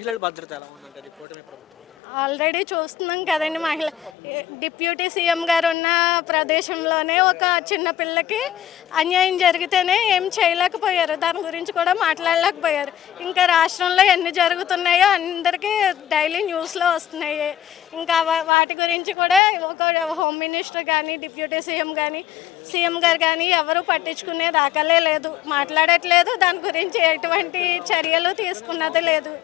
మహిళల భద్రత ఎలా ఉందంటే ఈ కూటమి ప్రభుత్వం? ఆల్రెడీ చూస్తున్నాం కదండి మహిళ. డిప్యూటీ సీఎం గారు ఉన్న ప్రదేశంలోనే ఒక చిన్న పిల్లకి అన్యాయం జరిగితేనే ఏం చేయలేకపోయారు. దాని గురించి కూడా మాట్లాడలేకపోయారు. ఇంకా రాష్ట్రంలో ఎన్ని జరుగుతున్నాయో అందరికీ డైలీ న్యూస్లో వస్తున్నాయి. ఇంకా వాటి గురించి కూడా ఒక హోమ్ మినిస్టర్ కానీ డిప్యూటీ సీఎం కానీ సీఎం గారు కానీ ఎవరు పట్టించుకునే దాఖలే లేదు. మాట్లాడట్లేదు. దాని గురించి ఎటువంటి చర్యలు తీసుకున్నది లేదు.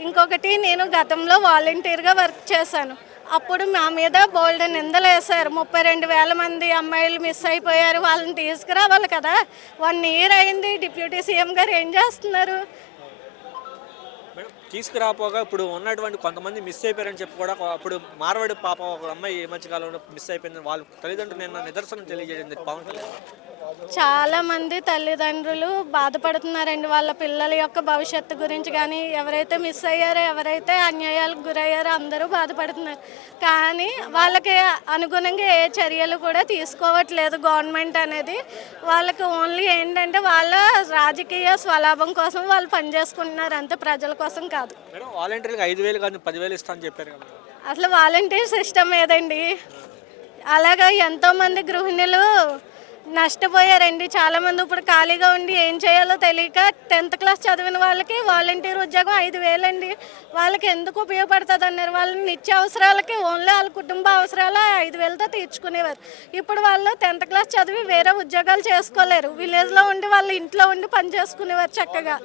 ఇంకొకటి నేను గతంలో వాలంటీర్గా వర్క్ చేశాను. అప్పుడు మా మీద బోల్డ్ నిందలు వేశారు ముప్పై రెండు వేల మంది అమ్మాయిలు మిస్ అయిపోయారు. వాళ్ళని తీసుకురావాలి కదా. వన్ ఇయర్ అయింది. డిప్యూటీ సీఎం గారు ఏం చేస్తున్నారు? తీసుకురాపోగా ఇప్పుడు ఉన్నటువంటి కొంతమంది మిస్ అయిపోయారని చెప్పి కూడా అప్పుడు మార్వాడి పాప ఒక అమ్మాయి ఈ మధ్య కాలంలో మిస్ అయిపోయింది వాళ్ళ తల్లిదండ్రులు నిన్న నిదర్శనం తెలియజేయండి పవన్ కళ్యాణ్. చాలా మంది తల్లిదండ్రులు బాధపడుతున్నారండి. వాళ్ళ పిల్లల యొక్క భవిష్యత్తు గురించి కానీ ఎవరైతే మిస్ అయ్యారో ఎవరైతే అన్యాయాలకు గురయ్యారో అందరూ బాధపడుతున్నారు. కానీ వాళ్ళకి అనుగుణంగా ఏ చర్యలు కూడా తీసుకోవట్లేదు గవర్నమెంట్ అనేది. వాళ్ళకి ఓన్లీ ఏంటంటే వాళ్ళ రాజకీయ స్వలాభం కోసం వాళ్ళు పనిచేసుకుంటున్నారు అంతే. ప్రజల కోసం కాదు. మేడం వాలంటీర్లకు ఐదు వేలు కాదు పదివేలు ఇస్తా అని చెప్పారు కదా అసలు వాలంటీర్ సిస్టమ్ ఏదండి? అలాగా ఎంతోమంది గృహిణులు నష్టపోయారండి. చాలామంది ఇప్పుడు ఖాళీగా ఉండి ఏం చేయాలో తెలియక టెన్త్ క్లాస్ చదివిన వాళ్ళకి వాలంటీర్ ఉద్యోగం ఐదు వేలండి. వాళ్ళకి ఎందుకు ఉపయోగపడుతుంది అన్నారు? వాళ్ళ నిత్య అవసరాలకి ఓన్లీ వాళ్ళ కుటుంబ అవసరాలు ఐదు వేలతో తీర్చుకునేవారు. ఇప్పుడు వాళ్ళు టెన్త్ క్లాస్ చదివి వేరే ఉద్యోగాలు చేసుకోలేరు. విలేజ్లో ఉండి వాళ్ళు ఇంట్లో ఉండి పని చేసుకునేవారు చక్కగా.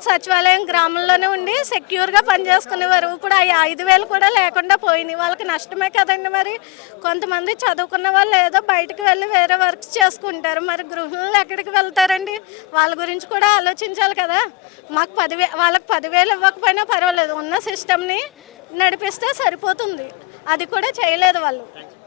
సచివాలయం గ్రామంలోనే ఉండి సెక్యూర్గా పనిచేసుకునేవారు ఇప్పుడు ఆ ఐదు వేలు కూడా లేకుండా పోయినాయి. వాళ్ళకి నష్టమే కదండి మరి. కొంతమంది చదువుకున్న వాళ్ళు ఏదో బయటకు వెళ్ళి వేరే వర్క్స్ చేసుకుంటారు. మరి గృహిణులు ఎక్కడికి వెళ్తారండి? వాళ్ళ గురించి కూడా ఆలోచించాలి కదా. మాకు పదివే వాళ్ళకి పదివేలు ఇవ్వకపోయినా పర్వాలేదు. ఉన్న సిస్టమ్ని నడిపిస్తే సరిపోతుంది. అది కూడా చేయలేదు వాళ్ళు.